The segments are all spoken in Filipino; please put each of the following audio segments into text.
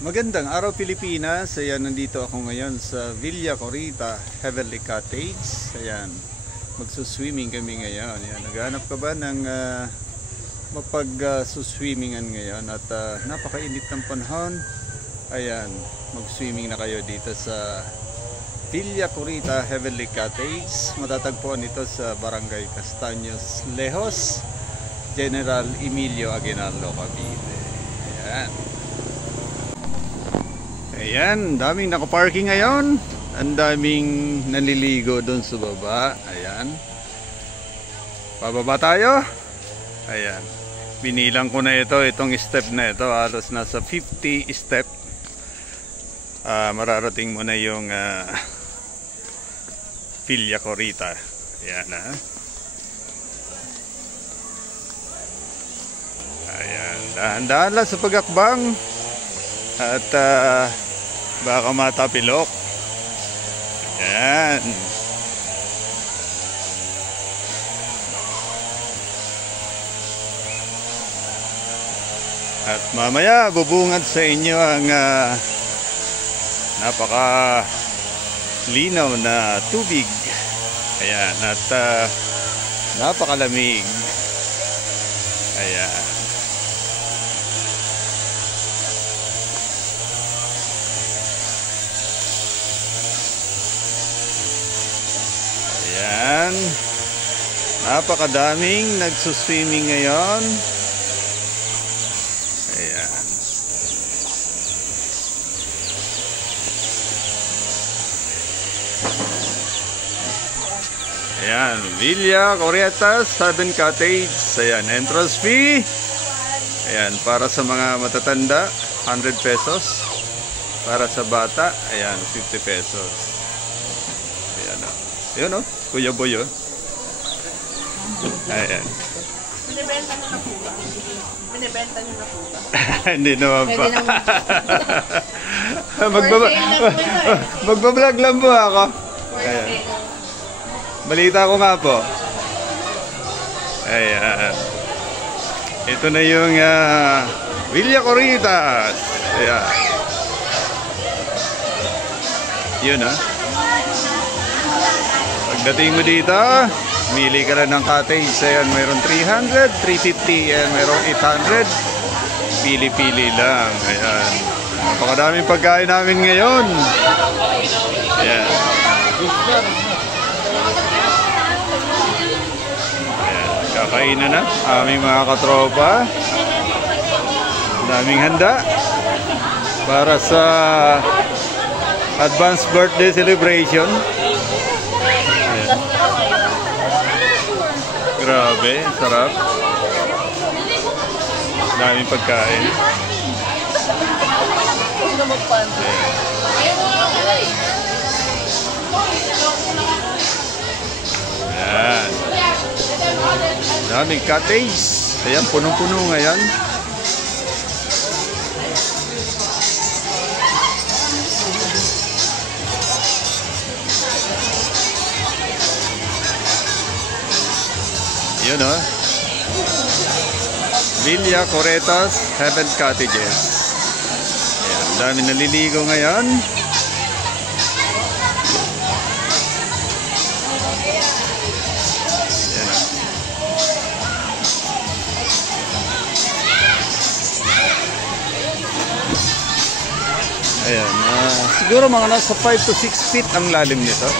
Magandang araw Pilipinas. Ayan, nandito ako ngayon sa Villa Corita Heavenly Cottage. Ayan, magsuswimming kami ngayon. Ayan, naghahanap ka ba ng mapag-suswimmingan ngayon at napakainit ng panahon? Ayan, mag-swimming na kayo dito sa Villa Corita Heavenly Cottage. Matatagpuan ito sa Barangay Castaños Lejos, General Emilio Aguinaldo, Cavite. Ayan. Ayan, daming nakaparking ngayon. Ang daming naliligo doon sa baba. Ayan. Pababa tayo. Ayan. Binilang ko na ito, itong step na ito. Halos nasa 50 step. Mararating mo na yung Villa Corita. Ayan ha. Ayan. Dahan-dahan lang sa pagakbang. At baka matapilok. Ayan. At mamaya bubungad sa inyo ang napaka linaw na tubig. Ayan. At napakalamig. Ayan. Ayan, napakadaming nagsuswimming ngayon. Ayan. Ayan, Villa Corita Heavenly Cottage. Ayan, entrance fee. Ayan, para sa mga matatanda 100 pesos. Para sa bata, ayan, 50 pesos. Ayan o. Ayan o, Kuya Boy o. Ayan. Binibenta nyo na po ba? Binibenta nyo na po ba? Hindi naman pa. Magbablog lang po ako. Ayan. Balita ko nga po. Ayan. Ito na yung Villa Corita. Ayan. Yun ha. Pagdating mo dito, mili ka lang ng cottage. Ayan, mayroon 300, 350, and mayroon 800. Pili-pili lang. Ayan. Napakadaming pagkain namin ngayon. Ayan. Ayan. Kakainan na aming mga katropa. Daming handa para sa advanced birthday celebration. Grabe, sarap. Daming pagkain. Ayan. Daming cottage. Ayan, punong-puno ngayon. Yun o. Villa Corita Heavenly Cottages. Ayan, dami naliligo ngayon. Ayan o. Ayan, siguro mga nasa 5 to 6 feet ang lalim nito.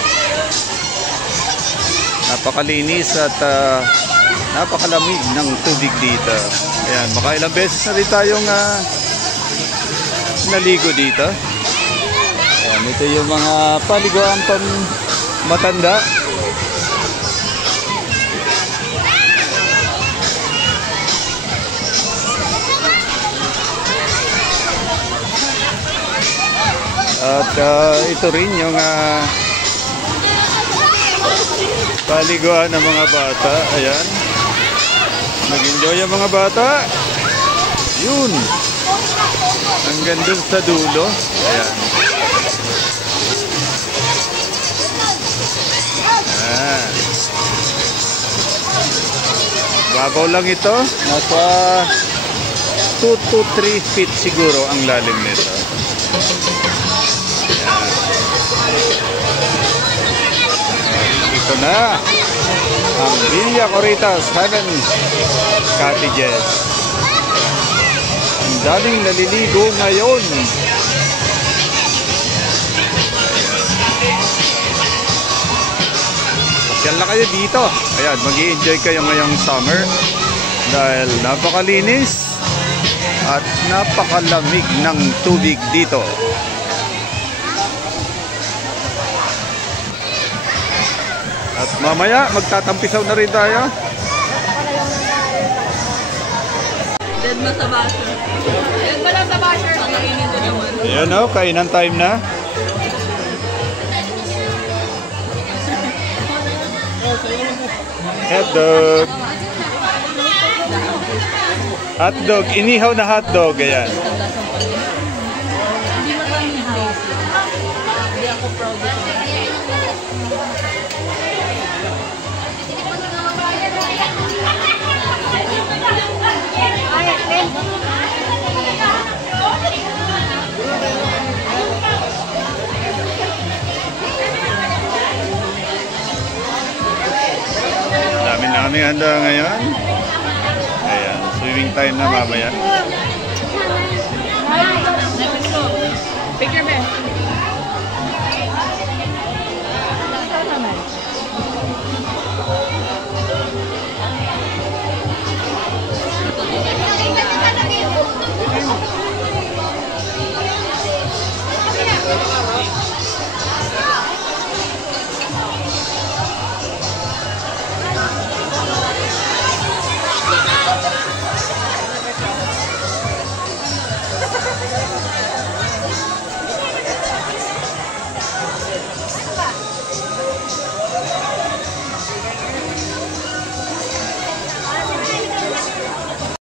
Napakalinis at napakalamig ng tubig dito. Ayan, baka ilang beses na rin tayong naligo dito. Ayan, ito yung mga paliguan pang matanda. At ito rin yung paliguan ng mga bata. Ayan. Mag-enjoy ang mga bata. Yun. Hanggang dun sa dulo. Ayan. Ayan. Babaw lang ito. Nasa 2 to 3 feet siguro ang lalim nito. Ayan. Ito na ang Villa Coritas Heaven Cottages. Ang daming naliligo ngayon. Pasyal na kayo dito. Ayan, mag-i-enjoy kayo ngayong summer dahil napakalinis at napakalamig ng tubig dito. At mamaya magtatampisaw na rin tayo. Dead na sa basher. Dead na lang sa basher. Nakainin na naman. Ayan o, kainan time na. Hotdog. Hotdog, inihaw na hotdog. Ayan. Hindi mo kami house. Hindi ako proud ito. Dami naming handa ngayon. Ayan, swimming time na mamaya.